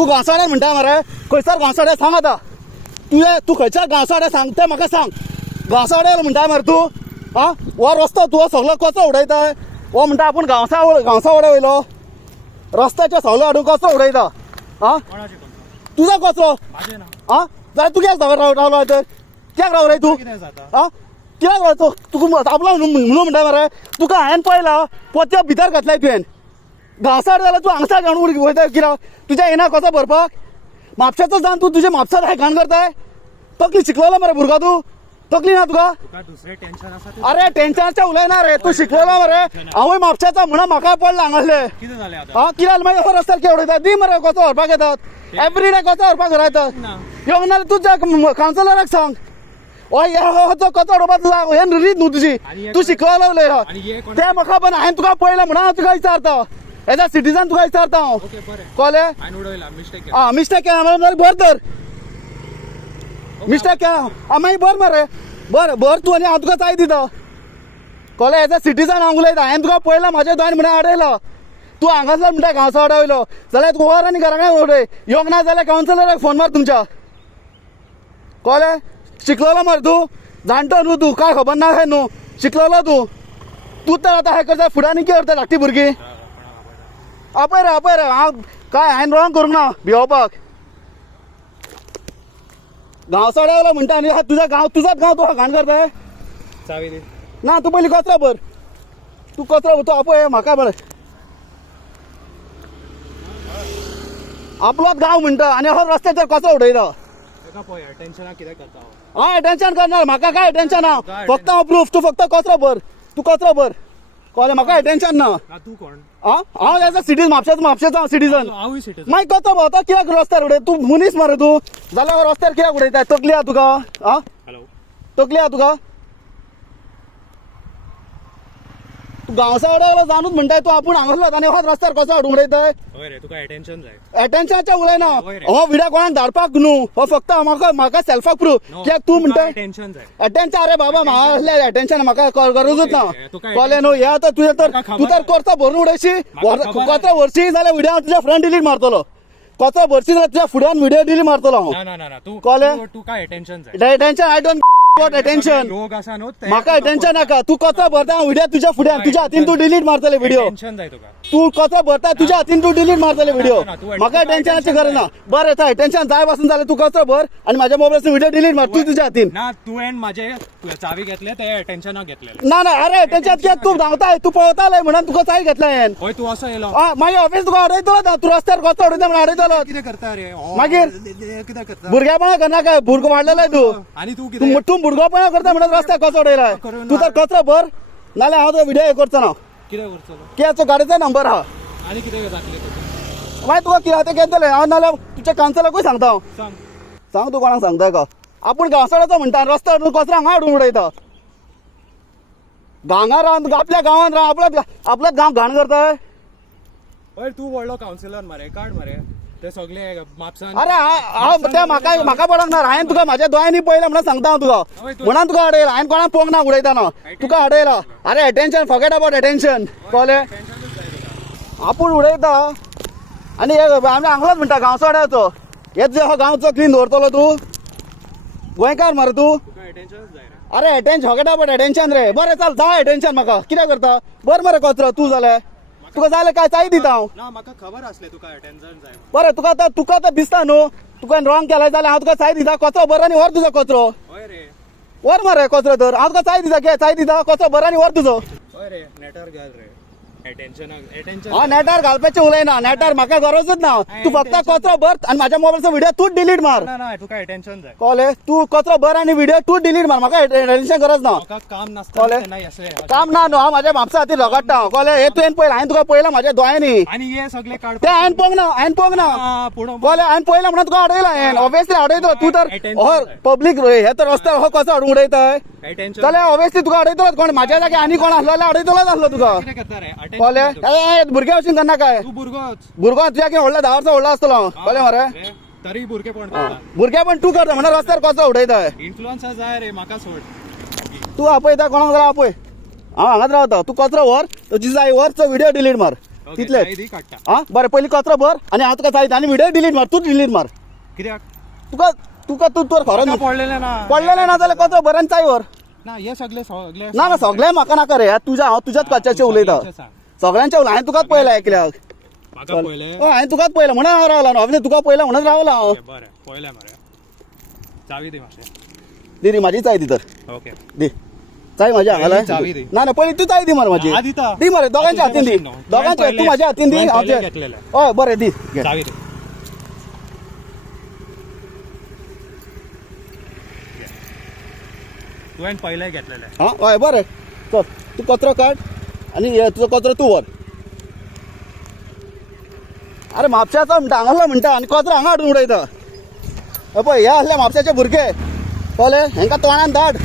तू घांसाड्या म्हणटा मरे खंयसर घांसाड्या सांग आतां तू खंयच्या घांसाड्या सांग तें म्हाका सांग घांसाड्या म्हणटा मरे तूं आं हो रस्तो तूं सगळो कसो उडयता हो म्हणटा आपूण गांवसा वाड्या वयलो रस्त्याच्या सगळे हाडून कसो उडयता आं तुझा कचरो आं जाल्यार तूं कित्याक रावलो तर कित्याक रावलो तूं आं कित्याक रावलो तुका आपलो म्हणून म्हणटा मरे तुका हांवें पळयला पोत्या भितर घातलाय तुवें घांसाड जाल्यार तूं हांगसा घेवन वयता कित्याक तुज्या येना कसो भरपाक म्हापशाचो जावन तूं तुजे म्हापसा घाण करताय तकली शिकलेलो मरे भुरगो तूं तकली ना तुका अरे टेन्शनाचें उलयना रे तूं शिकलेलो मरे हांवूय म्हापशाचो म्हणून म्हाका पडला हांगासले आं कितें जालें मागीर असो रस्त्यार कितें उडयता दी मरे कसो व्हरपाक येतात एवरीडे कसो व्हरपाक रावतात येवंक नाल्यार तुज्या कावन्सिलराक सांग हो कसो उडोवपाक हें रीत न्हू तुजी तूं शिकलेलो उलय तें म्हाका पण हांवें तुका पळयलां म्हणून हांव तुका विचारता एज अ सिटीजन तुका विचारता हांव कळ्ळें आं मिस्टेक केला मागीर भर तर मिस्टेक केला मागीर भर मरे भर तूं आनी हांव तुका चाय दिता कळ्ळें एज अ सिटीजन हांव उलयता हांवें तुका पळयलां म्हाज्या दोन म्हणून आडयलो तूं हांगासर म्हणटा गांवसा वाडा जाल्यार तूं वर आनी घरा कडेन उडय येवंक ना जाल्यार कावन्सिलराक फोन मार तुमच्या कळ्ळें शिकलेलो मरे तूं जाणटो न्हू तूं काय खबर ना काय न्हू शिकलेलो तूं तर आतां हें करता फुडांनी कितें करता धाकटी भुरगीं आपय रे हांव काय हांवें रॉंग करूंक ना भिवपाक गांवसाड्या वयलो म्हणटा आनी तुजोच गांव तूं घाण करताय चावी ना तूं पयलीं कचरो भर तूं कचरो तूं आपय म्हाका बरें आपलोच गांव म्हणटा आनी हो रस्त्याचेर कचरो उडयता हय टेन्शन करना म्हाका काय टेन्शन ना फक्त हांव प्रूफ तूं फक्त कचरो भर कळ्ळें म्हाका टेन्शन ना तू कोण हांव एज अ सिटीजन म्हापशेचो सिटीजन मागीर कचरो भोंवता कित्याक रस्त्यार उडय तूं मनीस मरे तूं जाल्यार रस्त्यार कित्याक उडयता तकली आहा तुका आं तकली आहा तुका तूं गांवसा वाड्यार जाणूच म्हणटाय तूं आपूण हांगासलो आनी हो रस्त्यार कसो हाडून उडयताय तुका एटेन्शन जाय एटेन्शनाचें उलयना हो व्हिडियो कोणाक धाडपाक न्हू हो फक्त म्हाका सेल्फाक प्रूफ कित्याक तूं म्हणटा एटेन्शन जाय एटेन्शन अरे बाबा म्हाका असलें एटेन्शन म्हाका गरजूच ना कळ्ळें न्हू हें आतां तुजें तर तूं तर करता भरून उडयशी कचरो व्हरशी जाल्यार व्हिडियो हांव तुज्या फुड्यान डिलीट मारतलो कचरो भरशी जाल्यार तुज्या फुड्यान व्हिडियो डिलीट मारतलो हांव कळ्ळें तुका एटेन्शन जाय एटेन्शन आय डोंट एटेन्शन रोग आसा न्हू म्हाका एटेन्शन नाका तूं कचरो भरता व्हिडियो तुज्या फुड्यान तुज्या हातीन तूं डिलीट मारतले व्हिडियो टेन्शन जाय तुका तू कचरो भरता तुज्या हातीन तूं डिलीट मारतले व्हिडिओ म्हाका टेन्शनाची गरज ना बरें येता टेन्शन जाय पासून जाल्यार तू कचरो भर आनी म्हाज्या मोबायलाचो व्हिडिओ डिलीट मार तूं तुज्या हातीन ना तुवें म्हाजे चावी घेतले ते टेन्शनाक घेतलेले ना अरे टेन्शन कित्याक तू धांवताय तू पळतालय म्हणून तुका चाय घेतला हांवें हय तू असो येयलो मागीर ऑफिस तुका अडयतलो तू रस्त्यार कचरो उडयता म्हणून अडयतलो कितें करता रे मागीर कितें करता भुरगेपणा करना काय भुरगो वाडलेलो तू आनी तू कितें तूं भुरगोपणा करता म्हणून रस्त्यार कचरो उडयलाय तू तर कचरो भर नाल्यार हांव तो व्हिडिओ हे करचो ना कितें करतलो कित्याक गाडयेचो नंबर आहा आनी कितें जातलें मागीर तुका कितें तें केलें हांव नाल्यार तुज्या कावन्सिलराकूय सांगता हांव सांग तूं कोणाक सांगताय का आपूण गांवसाड्याचो म्हणटा रस्त्यार कचरो हांगा हाडून उडयता भांगार रावन आपल्या गांवांत रावन आपल्याच गांव घाण करताय हय तू व्हडलो कावन्सिलर मरे काड मरे ते सगळे म्हापसान अरे हांव तें म्हाका पडोंक ना हांवें तुका म्हाज्या दोळ्यांनी पळयलें म्हणून सांगता हांव तुका म्हणून तुका अडयला हांवें कोणाक पळोवंक ना उडयताना तुका अडयला अरे एटेन्शन फॉरगेट अबाउट एटेन्शन कळ्ळें आपूण उडयता आनी आमी हांगलोच म्हणटा गांवसाड्याचो हेच हो गांवचो क्लीन दवरतलो तूं गोंयकार मरे तूं अरे एटेन्शन फॉरगेट अबाउट एटेन्शन रे बरें चल जा एटेन्शन म्हाका कितें करता बरें मरे कचरो तूं जाल्यार तुका जाल्यार काय चाय दिता हांव ना म्हाका खबर आसलें तुका एटेन्शन जाय बरें तुका आतां दिसता न्हू तुका रॉंग केलाय जाल्यार हांव तुका चाय दिता कचरो भर आनी व्हर तुजो कचरो हय रे व्हर मरे कचरो तर हांव तुका चाय दिता घे चाय दिता कचरो भर आनी व्हर तुजो हय रे नेटार घाल रे एटेन्शन हांव नेटार घालपाचें उलयना नेटार म्हाका गरजूच ना तूं फक्त कचरो भर आनी म्हाज्या मोबायलाचो व्हिडिओ तूच डिलीट मार ना तुका एटेन्शन जाय कळ्ळें तू कचरो भर आनी व्हिडिओ तूच डिलीट मार म्हाका एटेन्शन गरज ना म्हाका काम नासता काम ना न्हू हांव म्हाज्या म्हापसा खातीर रगडटा कळ्ळें हे तुवें पळयलां हांवें तुका पळयलां म्हाज्या दोळ्यांनी आनी हे सगळे काड तें हांवें पळोवंक ना कळ्ळें हांवें पळयलां म्हणून तुका अडयलां हांवें ऑब्वियसली अडयतो तू तर हो पब्लीक हे तर रस्त्यार हो कसो हाडून उडयताय जाल्यार ऑब्वियसली तुका अडयतलोच कोण म्हाज्या जाग्यार आनी कोण आसलो जाल्यार अडयतलोच आसलो तुका कळ्ळें भुरगे भशेन करना काय भुरगो तुज्या कितें व्हडलो 10 वर्सां व्हडलो आसतलो कळ्ळें मरे तरी भुरगेपण तूं करता म्हणून रस्त्यार कसो उडयताय इन्फ्लुएन्सर जाय रे म्हाका सोड तूं आपयता कोणाक जाल्यार आपय हांव हांगाच रावता तू कचरो व्हर तुजी जाय व्हर तो व्हिडिओ डिलीट मार तितले दी काडटा हा बरें पयलीं कचरो भर आनी हांव तुका जायत आनी व्हिडियो डिलीट मार तू डिलीट मार कित्याक तुका तुका तू तर खरो न्हू पडलेले ना पडलेलें ना जाल्यार कचरो भर आनी चाय व्हर ना हे सगळे ना ना सगळें म्हाका नाका रे तुज्या हांव तुज्याच कच्च्याचें उलयता सगळ्यांचें उलय हांवें तुकाच पळयलां एकल्याक म्हाका पळयले हांवें तुकाच पळयलां म्हणून हांव रावला न्हू हांवें तुका पळयलां म्हणून रावला हांव बरें पळयलें मरे चावी दी मातशें दी दी म्हाजी चाय दी तर ओके दी चाय म्हाज्या हांगा चावी दी. ना ना पयलीं तू चाय दी मरे म्हाजी हांव दिता. दी मरे दोगांच्या हातीन दी तुवें दोगांच्या पयलें- तू म्हाज्या हातीन दी तुवें हांव पयलें घेतलेलें. हय बरें दी घे चावी दी तुवें पयलें घेतलेलें हां हय बरें चल तू कचरो काड आनी हे तुजो कचरो तूं व्हर अरे म्हापशाचो म्हणटा हांगासलो म्हणटा आनी कचरो हांगा हाडून उडयता पळय हे आसले म्हापशाचे भुरगे कळ्ळें हेंकां तोंडान धाड